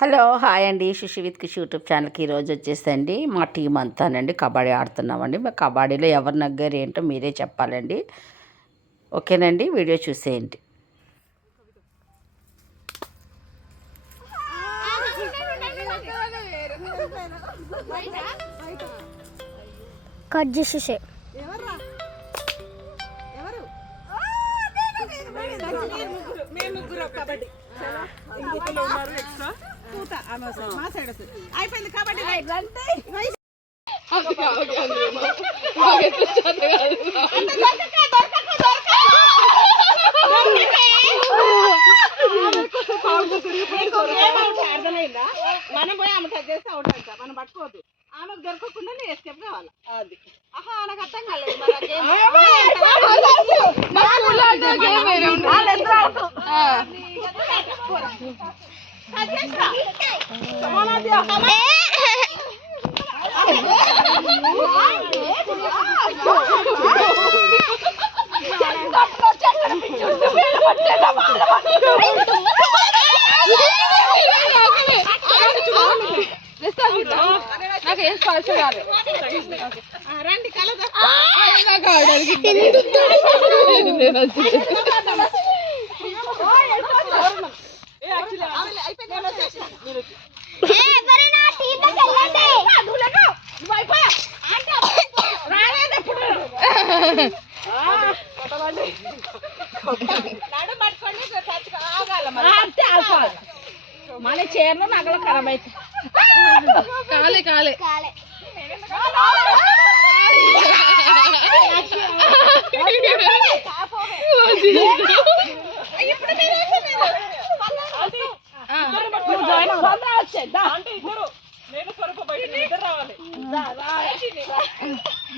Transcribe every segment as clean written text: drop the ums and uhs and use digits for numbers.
Hello hi అండి, శుషి with కిష్ YouTube ఛానల్కి ఈరోజు వచ్చేసండి మా టీం అంతానండి కబడ్డీ ఆడుతున్నామండి. మా కబడ్డీలో ఎవరు నగ్గారు ఏంటో మీరే చెప్పాలండి. ఓకేనండి, వీడియో చూసేయండి. కట్ చేసేసే అయిపోయింది కబడ్డీ. అర్థమైందా? మనం పోయి ఆమె టచ్ చేస్తే అవుట్ అంట, మనం పట్టుకోవద్దు. ఆమెకు దొరకకుండా ఎస్కేప్ కావాలి. అది ఆహా, నాకు అర్థం కాలేదు. నాకేం స్పర్శ కాదు. రండి కలదా మన చీరలో నగలు ఖరాబ్ అయితే కాలే కాలే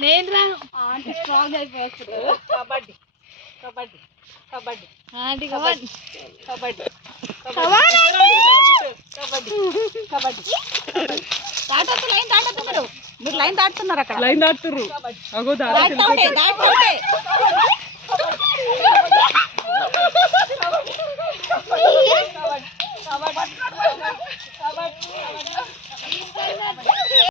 నేను రాను అంటే స్ట్రాంగ్ అయిపోతుంది. కబడ్డీ కబడ్డీ కబడ్డీ కబడ్డీ కబడ్డీ కబడ్డీ కబడ్డీ దాటొద్దు. లైన్ దాటొద్దు. మీరు లైన్ దాటుతున్నారు. అక్కడ లైన్ దాటుతున్నారు.